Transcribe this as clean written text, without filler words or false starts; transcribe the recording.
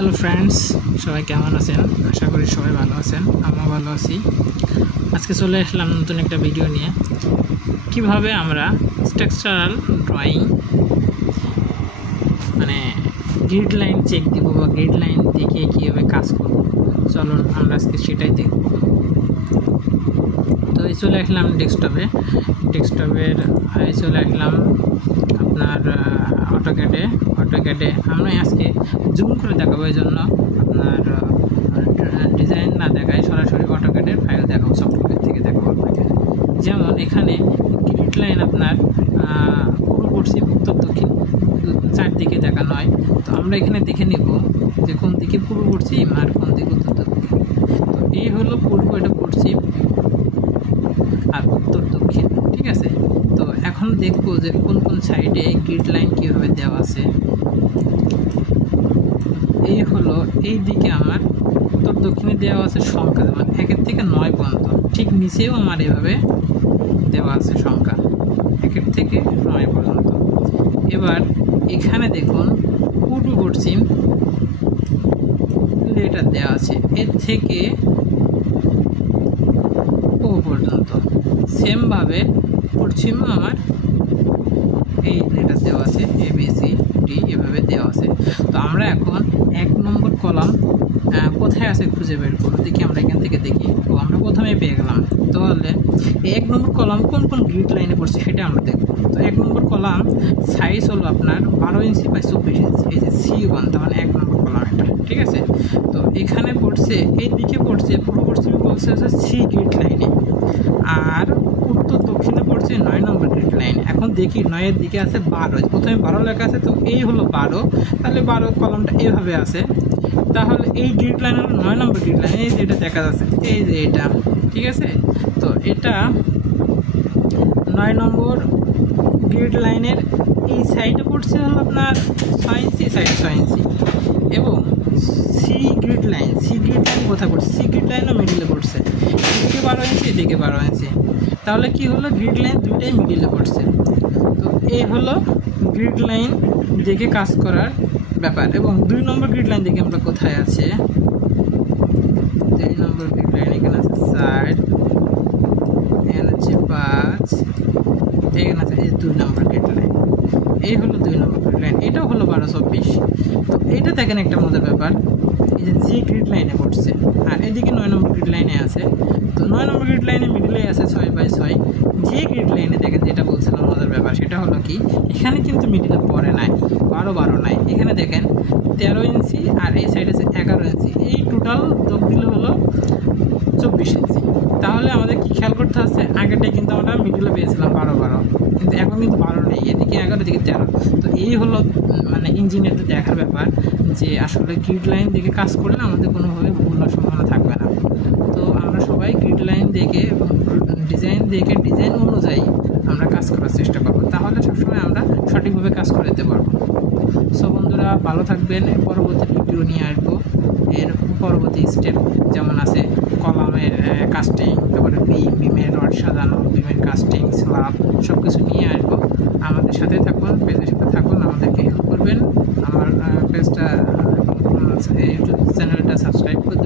Hello friends, সবাই কেমন আছেন? আশা করি সবাই ভালো আছেন। আমিও ভালো আছি। আজকে চলে আসলাম নতুন একটা ভিডিও নিয়ে। কিভাবে আমরা স্ট্রাকচারাল ড্রয়িং মানে গ্রিড লাইন চেক দিব বা গ্রিড লাইন দেখে কীভাবে কাজ করব, চলুন আমরা আজকে সেটাই দেখব। তো এই চলে আসলাম ডেস্কটপের চলে আসলাম আপনার অটোক্যাডে। আমরা আজকে জুম করে দেখাবো, এই জন্য আপনার ডিজাইন না দেখায় সরাসরি অটোক্যাডের ফাইল দেখাবো, সফটওয়্যার থেকে দেখাবো আপনাকে। যেমন এখানে গ্রিড লাইন আপনার পূর্ব পশ্চিম উত্তর দক্ষিণ চারদিকে দেখানো হয়। তো আমরা এখানে দেখে নেব যে কোন দিকে পূর্ব পশ্চিম আর কোন দিকে উত্তর দক্ষিণ। তো এই হলো পূর্ব, এটা পশ্চিম আর উত্তর দক্ষিণ, ঠিক আছে। তো এখন দেখবো যে কোন কোন সাইডে গ্রিড লাইন কীভাবে দেওয়া আছে। এই হলো এই দিকে আমার উত্তর দক্ষিণে দেওয়া আছে সংখ্যা, যেমন 1 থেকে 9 পর্যন্ত। ঠিক নিচেও আমার এভাবে দেওয়া আছে সংখ্যা 1 থেকে 9 পর্যন্ত। এবার এখানে দেখুন পূর্ব পশ্চিম লেটার দেওয়া আছে এর থেকে ও পর্যন্ত। সেমভাবে পশ্চিমও আমার এই লেটার দেওয়া আছে ABCD এভাবে দেওয়া আছে। তো আমরা এখন 1 নম্বর কলাম কোথায় আছে খুঁজে বের করবো, দেখি আমরা এখান থেকে দেখি। তো আমরা প্রথমে পেয়ে গেলাম। তাহলে এই 1 নম্বর কলাম কোন কোন গ্রিড লাইনে পড়ছে সেটা আমরা দেখব। তো 1 নম্বর কলাম সাইজ হলো আপনার 12 ইঞ্চি বাই 24 ইঞ্চি। এই যে C1, তার মানে 1 নম্বর কলাম এটা, ঠিক আছে। তো এখানে পড়ছে, এই দিকে পড়ছে পূর্ব পশ্চিমে পড়ছে C গ্রিড লাইনে, আর উত্তর দক্ষিণে পড়ছে 9 নম্বর গ্রিড লাইন। এখন দেখি 9 এর দিকে আছে 12, প্রথমে 12 লেখা আছে, তো এই হলো 12। তাহলে 12 কলামটা এভাবে আছে। তাহলে এই গ্রিড লাইন হলো 9 নম্বর গ্রিড লাইন, এই যে এটা দেখা যাচ্ছে, এই যে এটা, ঠিক আছে। তো এটা 9 নম্বর গ্রিড লাইনের এই সাইডে পড়ছে হলো আপনার 6 ইঞ্চি, সাইড 6 ইঞ্চি। এবং সি গ্রিড লাইন কোথায় পড়ছে? সি গ্রিড লাইনও মিডিলে পড়ছে, এদিকে 12 ইঞ্চি, এদিকে 12 ইঞ্চি। তাহলে কি হলো, গ্রিড লাইন দুইটাই মিডিলে পড়ছে। তো এই হলো গ্রিড লাইন দেখে কাজ করার ব্যাপার। এবং 2 নম্বর গ্রিড লাইন দেখে আমরা কোথায় আছে, 2 নম্বর গ্রিড লাইন এখানে আছে 4, এখানে আছে 5, এখানে আছে 2 নম্বর গ্রিড লাইন। এই হলো 2 নম্বর গ্রিড লাইন, এটাও হলো 12-24। তো এইটা দেখেন একটা মজার ব্যাপার, এই যে জি গ্রিড লাইনে পড়ছে আর এদিকে 9 নম্বর গ্রিড লাইনে আছে। তো 9 নম্বর গ্রিড লাইনে মিডলে আছে 6/6। যে গ্রিড লাইনে দেখেন যেটা বলছিলাম মজার ব্যাপার, সেটা হলো কি, এখানে কিন্তু মিডিলে পড়ে নাই, 12 নাই। এখানে দেখেন 13 ইঞ্চি আর এই সাইডে আছে 11 ইঞ্চি। এই টোটাল যোগ দিলে হলো 24 ইঞ্চি। তাহলে আমাদের কি খেয়াল করতে হচ্ছে, আগেরটাই কিন্তু আমরা মিডিলে পেয়েছিলাম 12, কিন্তু এখন কিন্তু 12 নেই, এদিকে 11, এদিকে 13। তো এই হলো মানে ইঞ্জিনিয়ারদের দেখার ব্যাপার যে আসলে গ্রিড লাইন দেখে কাজ করলে আমাদের কোনোভাবে ভুল হওয়ার সম্ভাবনা থাকবে না। তো আমরা সবাই গ্রিড লাইন দেখে এবং ডিজাইন অনুযায়ী আমরা কাজ করার চেষ্টা করব, তাহলে সবসময় আমরা সঠিকভাবে কাজ করে দিতে পারবো। সো বন্ধুরা, ভালো থাকবেন। পরবর্তী ভিডিও নিয়ে আসবো, এর পরবর্তী স্টেপ যেমন আছে কলামের কাস্টিং, তারপরে বিমের রড সাজানো, বিমের কাস্টিং, স্ল্যাব, সব কিছু নিয়ে আসবো। আমাদের সাথে থাকুন, পেজের সাথে থাকুন, আমাদেরকে হেল্প করবেন। আমার পেজটা ইউটিউব চ্যানেলটা সাবস্ক্রাইব করে